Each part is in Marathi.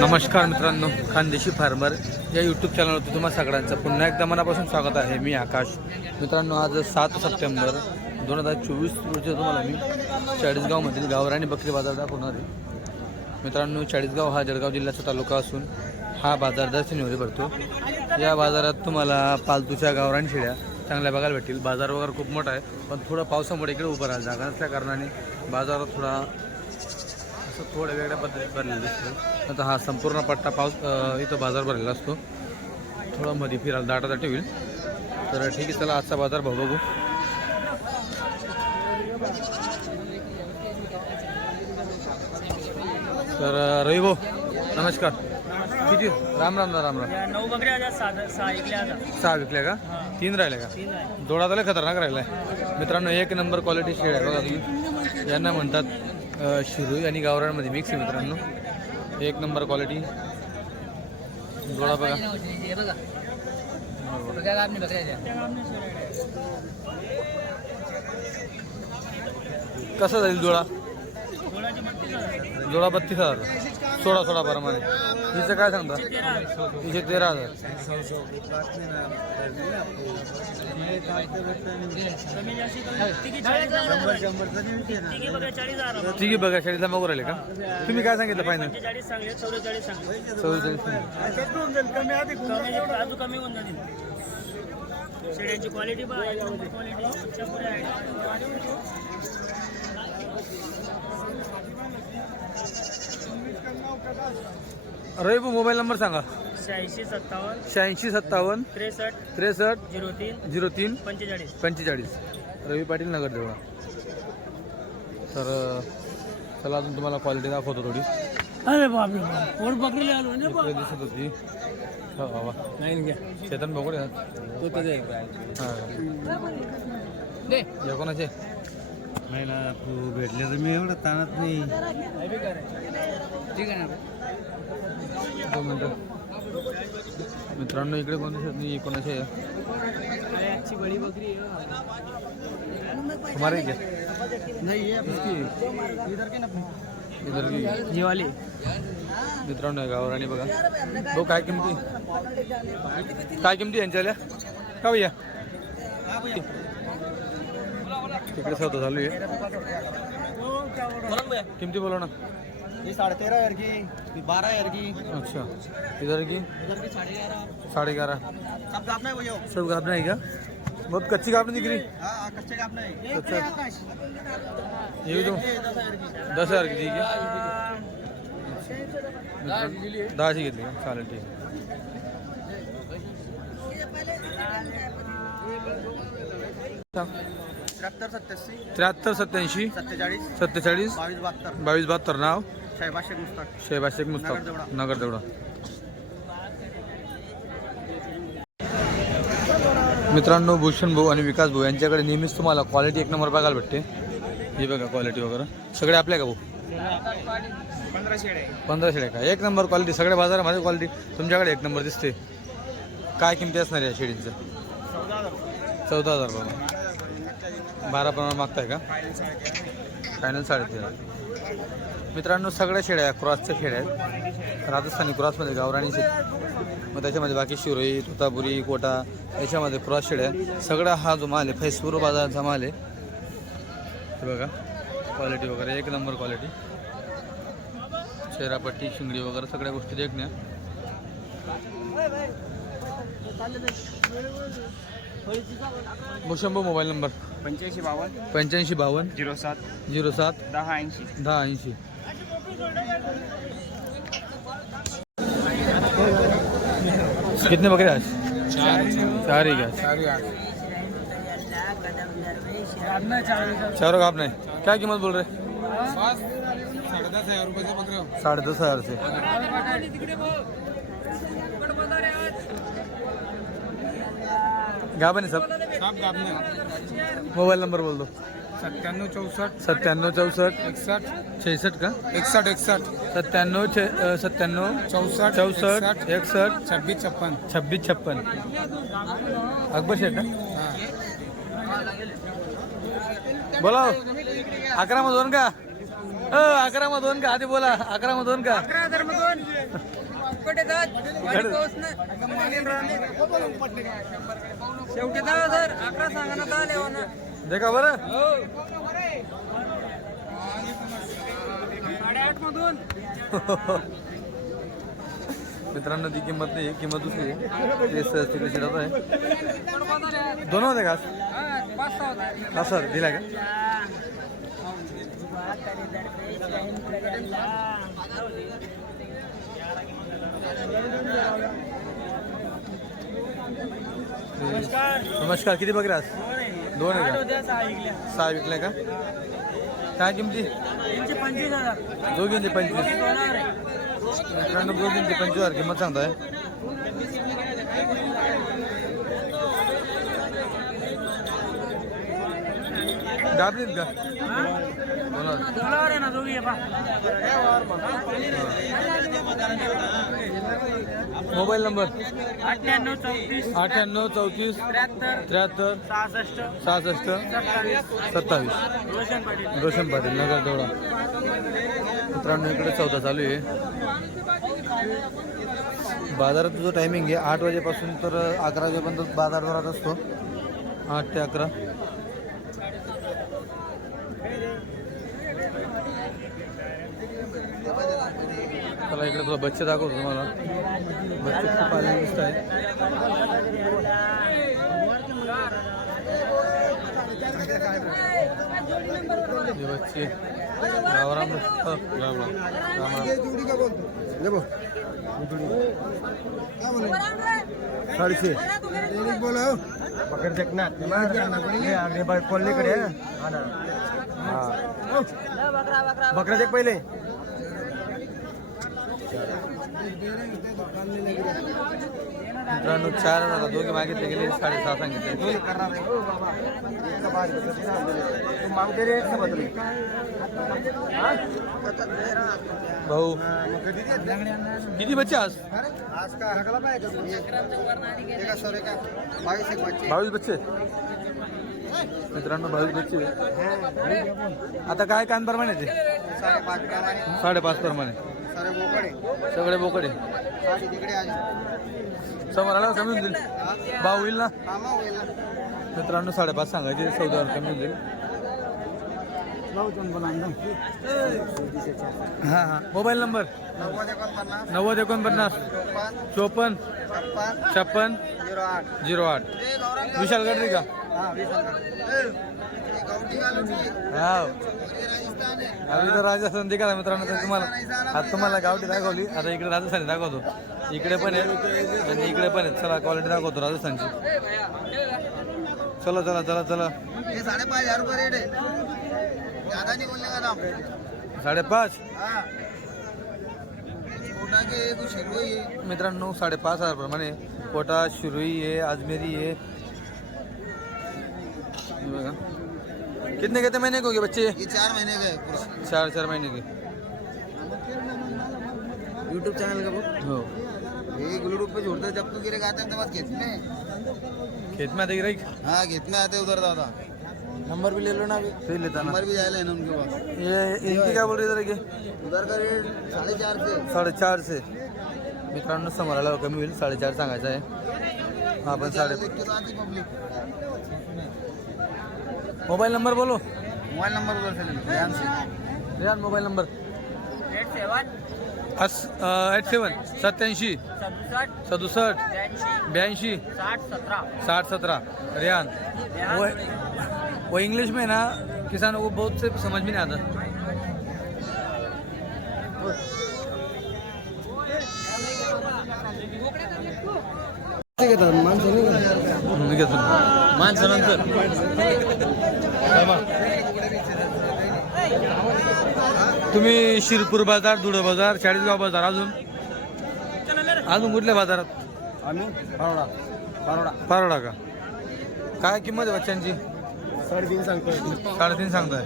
नमस्कार मित्रांनो खानदेशी फार्मर या यूट्यूब चॅनलवरती तुम्हा सगळ्यांचं पुन्हा एकदा मनापासून स्वागत आहे. मी आकाश. मित्रांनो आज सात सप्टेंबर दोन हजार चोवीस रोजी तुम्हाला मी चाळीसगावमधील गावराणी बकरी बाजार दाखवणार आहे. मित्रांनो चाळीसगाव हा जळगाव जिल्ह्याचा तालुका असून हा बाजार दर शनिवारी भरतो. या बाजारात तुम्हाला पालतूच्या गावराणी शेळ्या चांगल्या बघायला भेटतील. बाजार वगैरे खूप मोठा आहे पण थोडं पावसामुळे इकडे उभं राहा जागा नसल्या कारणाने बाजारात थोडा असं थोड्या वेगळ्या पद्धतीत भरलेलं दिसतं. आता हा संपूर्ण पट्टा पाऊस इथं बाजार भरलेला असतो. थोडं मध्ये फिरायला दाटादाटी होईल तर ठीक आहे चला आजचा बाजार भाऊ बघू. तर रवी भाऊ नमस्कार. किती? राम राम राम राम नऊ बकऱ्या सहा विकल्या का? तीन राहिल्या का? दोडा लय खतरनाक राहिलाय मित्रांनो एक नंबर क्वालिटी शेड आहे बघा तुम्ही. यांना म्हणतात शिरूई आणि गावरानमध्ये मिक्स आहे मित्रांनो. एक नंबर क्वालिटी जोडा बघा. कसा जाईल जोडा? थोडाचे जोडा बत्तीस हजार. सोळा सोळा प्रमाणे. हिचं काय सांगता? तेरा हिचे तेरा हजार. तिघी चाळीस चाळीस हजार बघा शाळेला मागू राहिले का? तुम्ही काय सांगितलं फायनल चौवेचाळीस क्वालिटी चव्वेचाळीस कमी अजून कमी होऊन जातील शेळ्यांची क्वालिटी बघा एक नंबर क्वालिटी पुऱ्या आहे रवी भाऊ मोबाईल नंबर सांगा. शहाऐंशी सत्तावन्न शहाऐंशी सत्तावन्न त्रेसष्ट त्रेसष्ट झिरो तीन झिरो तीन पंचेचाळीस. पंचेचाळीस. रवी पाटील नगर देवळा तर चला अजून तुम्हाला क्वालिटी दाखवतो थोडी. अरे बापरे और बकरी आलो ना इकडे दिसत होती. हो बाबा नाही घ्या चेतन बघू तो हां. या कोणाचे? नाही ना तू भेटले तर मी एवढं ताणत नाही. ठीक आहे ना. दोन मिनटं मित्रांनो इकडे कोणाचे नाही कोणाचे आहे? अरे अच्छी बड़ी बकरी है. तुम्हारे क्या नहीं ये किसकी इधर के. ना इधर की ये वाली मित्रांनो गावराणी बघा. भाऊ काय किमती? काय किमती यांच्या आल्या का भैया तिकडे सौदा चालू आहे. किमती बोला ना. ये साढ़े तेरह हजार की. बारह हजार की। अच्छा इधर की? इधर की साढ़े ग्यारह। साढ़े ग्यारह। सब कापना है भैया सब गापना है क्या? बहुत कच्ची गापनी दिख रही? हाँ हाँ, कच्चे कापना है। अच्छा। ये भी तो दस हजार की। ठीक आहे दहाची घेतली का चालेल ठीक त्र्याहत्तर सत्याऐंशी त्र्याहत्तर सत्याऐंशी सत्तेचाळीस। सत्तेचाळीस। बावीस बहात्तर। बावीस बहात्तर नाव। शेख मुस्ताक. शहबाज शेख नगरदेवडा. नगर देवडा मित्रांनो भूषण भाऊ आणि विकास भाऊ यांच्याकडे नेहमीच तुम्हाला क्वालिटी एक नंबर बघायला भेटते. हे बघा क्वालिटी वगैरे. सगळे आपल्या का भाऊ? पंधरा शेड आहे पंधरा शेळ्या का? एक नंबर क्वालिटी सगळ्या बाजारामध्ये क्वालिटी तुमच्याकडे एक नंबर दिसते. काय किमती असणार या हजार चौदा हजार बाबा बारा प्रमाण मागताय का? फायनल साडेतेरा मित्रांनो सगळ्या शेळ्या क्रॉसच्या शेळ्या आहेत. राजस्थानी क्रॉसमध्ये गावराणी शेत. मग त्याच्यामध्ये बाकी शिरोई तुतापुरी कोटा याच्यामध्ये क्रॉस शेळ्या. सगळा हा जो माल आहे फैसपूर बाजाराचा माल आहे. बघा क्वालिटी वगैरे एक नंबर क्वालिटी चेहरापट्टी शिंगडी वगैरे सगळ्या गोष्टी देखण्या. भूषंभू मोबाईल नंबर. पंच्याऐंशी बावन्न. पंच्याऐंशी बावन्न. झिरो सात. झिरो सात. दहा ऐंशी. दहा ऐंशी. कितने बकरे आज? चार। ही क्या चारों का आपने? क्या कीमत बोल रहे? साढ़े दस हज़ार से क्या बने सब? मोबाइल नंबर बोल दो। सत्त्याण्णव चौसष्ट. सत्त्याण्णव चौसष्ट. एकसष्ट. छेसष्ट का? एकसष्ट एकसष्ट. सत्त्याण्णव छे सत्त्याण्णव. चौसष्ट चौसष्ट एकसष्ट. छब्बीस छप्पन. छब्बीस छप्पन. अकबर शेठ का? बोला. अकरा मध्ये दोन का? अ, अकरा मग दोन का आधी बोला अकरा मग दोन का शेवटी दहा हजार. अकरा सांगा ना दहा लेवा ना. देखा बरं. मित्रांनो ती किंमत नाही किंमत दुसरी आहे. तिकडे शिरत आहे. दोन होते का हा सर दिला का? नमस्कार. किती बकऱ्या दोन होत्या सहा विकल्या. का? काय किमती? पंचवीस हजार. दोघींची पंचवीस. मित्रांनो दोघींची पंचवीस हजार किंमत सांगताय. गाबलीत का? बोला ना दोघी मोबाईल नंबर? अठ्ठ्याण्णव चौतीस. अठ्ठ्याण्णव चौतीस. त्र्याहत्तर. त्र्याहत्तर. सहासष्ट. सहासष्ट. सत्तावीस. रोशन पाटील. रोशन पाटील नगर डोळा मित्रांनो इकडे चौदा चालू आहे. बाजारात जो टायमिंग आहे आठ वाजेपासून तर अकरा वाजेपर्यंत बाजार भरात असतो. आठ ते अकरा. चला इकडे तुला बच्चे दाखवतो तुम्हाला. बच्चे खूप आलेले दिसत आहे हे बच्चे. राम राम. हो, राम राम. राम राम. साडेशे. बकरा देख पहिले. मित्रांनो चार हजार दोघे मागितले गेले साडेसहा सांगितले. भाऊ किती बच्चे आज? बावीस बच्चे? बावीस बच्चे मित्रांनो बावीस बच्चे. आता काय कान प्रमाणे ते? साडेपाच प्रमाणे. बोकडे सगळे बोकडे साडी तिकडे आली समोर आला कमी होऊन जाईल. भाव होईल ना? मित्रांनो साडेपाच सांगायचे चौदा हजार कमी होऊन जाईल हां हां. Mobile number? नव्वद एकोणपन्नास. नव्वद एकोणपन्नास. चोपन्न. छप्पन. झिरो आठ. झिरो आठ. विशाल गडरी का? आहे तर राजस्थान दिला मित्रांनो तर तुम्हाला आता तुम्हाला गावठी दाखवली आता इकडे राजस्थानी दाखवतो. इकडे पण आहे आणि इकडे पण आहे. चला क्वालिटी दाखवतो राजस्थानची. चला चला चला चला. ये साढ़े पाँच हजार रुपये रेट है दाम? साडेपाच? मित्रांनो साडेपाच हजार प्रमाणे कोटा शिरोई आहे अजमेरी आहे हे बघा कितने कितने महीने के हो गए बच्चे? ये चार महीने का है पूरा। चार चार महीने के। यूट्यूब चैनल का हो। ये ग्लूटूब पे जोड़ते जब तू गिरे आते हैं तो बस खेत में। खेत में आते रही हाँ खेत में आते उधर दादा। नंबर भी ले लो ना अभी। फिर लेता नंबर भी जाए लेना उनके पास। ये इनकी क्या बोल रही इधर की? उधर का रेट साढ़े चार से। साडेचार से। मित्रांनो समोर आला कमी होईल साडेचार सांगायचं आहे. हा पण साडे साथ ही पब्लिक मोबाईल नंबर बोलो. मोबाइल नंबर उधर से ले लो ध्यान से रियान मोबाईल नंबर. Eight seven. अस एट सेवन सत्याऐंशी सदुसष्ट. सदुसष्ट. ब्याऐंशी. साठ सतरा. साठ सत्रह रियान वो वो इंग्लिश में ना किसानों को बहुत से समझ में नहीं आता। हम्म, घेतो. माणसानंतर. तुम्ही शिरपूर बाजार धुळं बाजार चाळीसगाव बाजार अजून? अजून कुठल्या बाजारात? आम्ही बारोडा पारोडा का? काय किंमत आहे बच्चांची साडेतीन सांगतोय. साडेतीन सांगताय.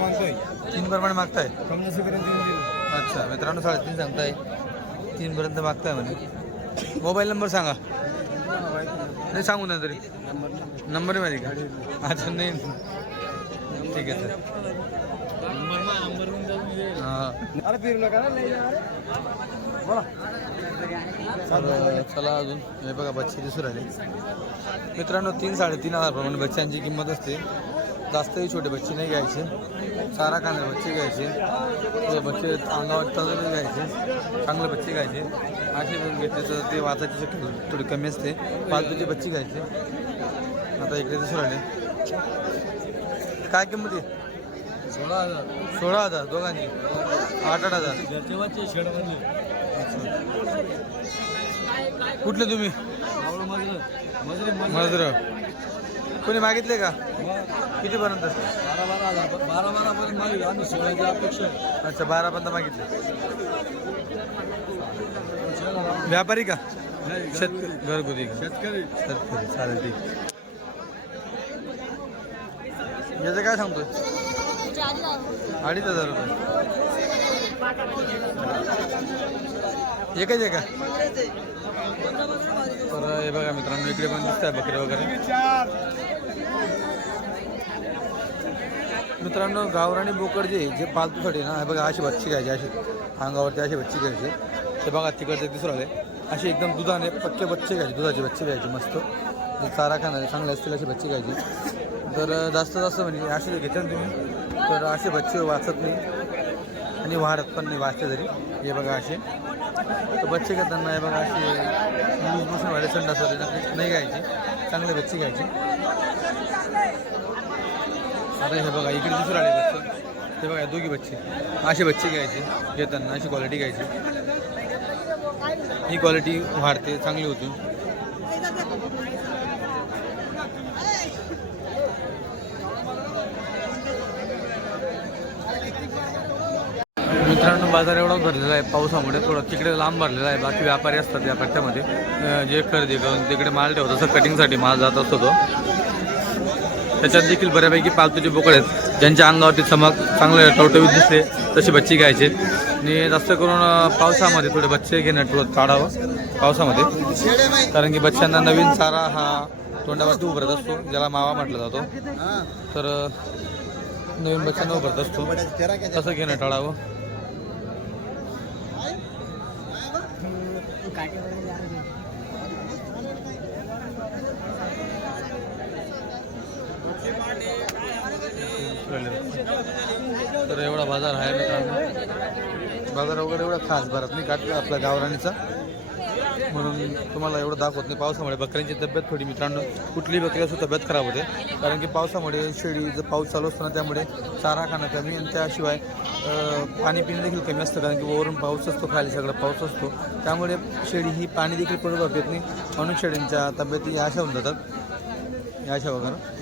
मागतोय. तीन प्रमाणे मागताय? अच्छा मित्रांनो साडेतीन सांगताय. तीन पर्यंत मागताय म्हणे. मोबाईल नंबर सांगा. नाही सांगू ना तरी. नंबर माहिती का? अच्छा नाही. ठीक आहे सर हा. अरे फिरू नका चला अजून. हे बघा बच्चे दिसून राहिले. मित्रांनो तीन साडेतीन हजार प्रमाणे बच्चांची किंमत असते. जास्तही छोटे बच्चे नाही घ्यायचे चारा कांदे बच्चे घ्यायचे ते बच्चे अंगावर तजरे घ्यायचे चांगले बच्चे घ्यायचे असे जर घेतले तर ते वाचायची थोडी कमी असते फालतूचे बच्चे घ्यायचे आता इकडे राहिले काय किंमत आहे सोळा हजार। सोळा हजार दोघांची आठ आठ हजार। कुठले तुम्ही? मजर कोणी मागितले का? कितीपर्यंत बारा बारा हजार बारा बारा पर्यंत मागे आम्ही सोळाची अपेक्षा आहे. अच्छा बारापर्यंत मागितले. व्यापारी का? नाही, शेतकरी. घरगुती का? शेतकरी शेतकरी चालेल ठीक. याचं काय सांगतोय? अडीच हजार रुपये. एकच आहे का? तर हे बघा मित्रांनो इकडे पण दिसत आहे बकरे वगैरे. मित्रांनो गावराणी बोकड जे जे पालतूसाठी ना हे बघा अशी बच्ची घ्यायची अशी अंगावरती अशी बच्ची घ्यायची. ते बघा तिकडचे दिसून आले असे एकदम दुधाने पक्के बच्चे घ्यायचे दुधाचे बच्चे घ्यायचे मस्त. जे चारा खाणारे चांगले असतील असे बच्चे घ्यायचे. तर जास्त जास्त म्हणजे असे घेते ना तुम्ही. तर असे बच्चे वाचत नाही. आणि वाढत पण नाही वाचते तरी. हे बघा असे. तर बच्चे घेताना हे बघा असे लूज मोशन वाले संडास वगैरे नाही घ्यायचे. चांगले बच्चे घ्यायचे. आता हे बघा इकडे दुसरं आले बच्चे. ते बघा दोघी बच्चे. असे बच्चे घ्यायचे घेताना अशी क्वालिटी घ्यायची. ही क्वालिटी वाढते चांगली होती. मित्रांनो बाजार एवढा भरलेला आहे पावसामुळे. थोडं तिकडे लांब भरलेला आहे. बाकी व्यापारी असतात या पट्ट्यामध्ये जे खरेदी करून तिकडे माल ठेवतो असं कटिंगसाठी माल जात असतो तो. त्याच्यात देखील बऱ्यापैकी पालतूचे बोकड आहेत. ज्यांच्या अंगावरती चमक चांगले टवटवीत दिसते तसे बच्चे घ्यायचे. आणि जास्त करून पावसामध्ये थोडे बच्चे घेणं थोडं काढावं पावसामध्ये. कारण की बच्चांना नवीन चारा हा तोंडावरती उभरत असतो. ज्याला मावा म्हटला जातो. तर नवीन बच्चांना उभरत असतो. तसं घेणं टाळावं. तर एवढा बाजार आहे मित्रांनो. बाजार वगैरे एवढा खास भरत नाही काट आपल्या गावराणीचा? म्हणून तुम्हाला एवढं दाखवत नाही. पावसामुळे बकऱ्यांची तब्येत थोडी मित्रांनो कुठलीही बकरी असो तब्येत खराब होते. कारण की पावसामुळे शेळी जर पाऊस चालू असतो ना त्यामुळे चारा खाणं कमी आणि त्याशिवाय पाणी पिणं देखील कमी असतं. कारण की वरून पाऊस असतो खाली सगळं पाऊस असतो. त्यामुळे शेळी ही पाणी देखील पडू देत नाही. म्हणून शेळींच्या तब्येती या अशा होऊन जातात. या अशा वगैरे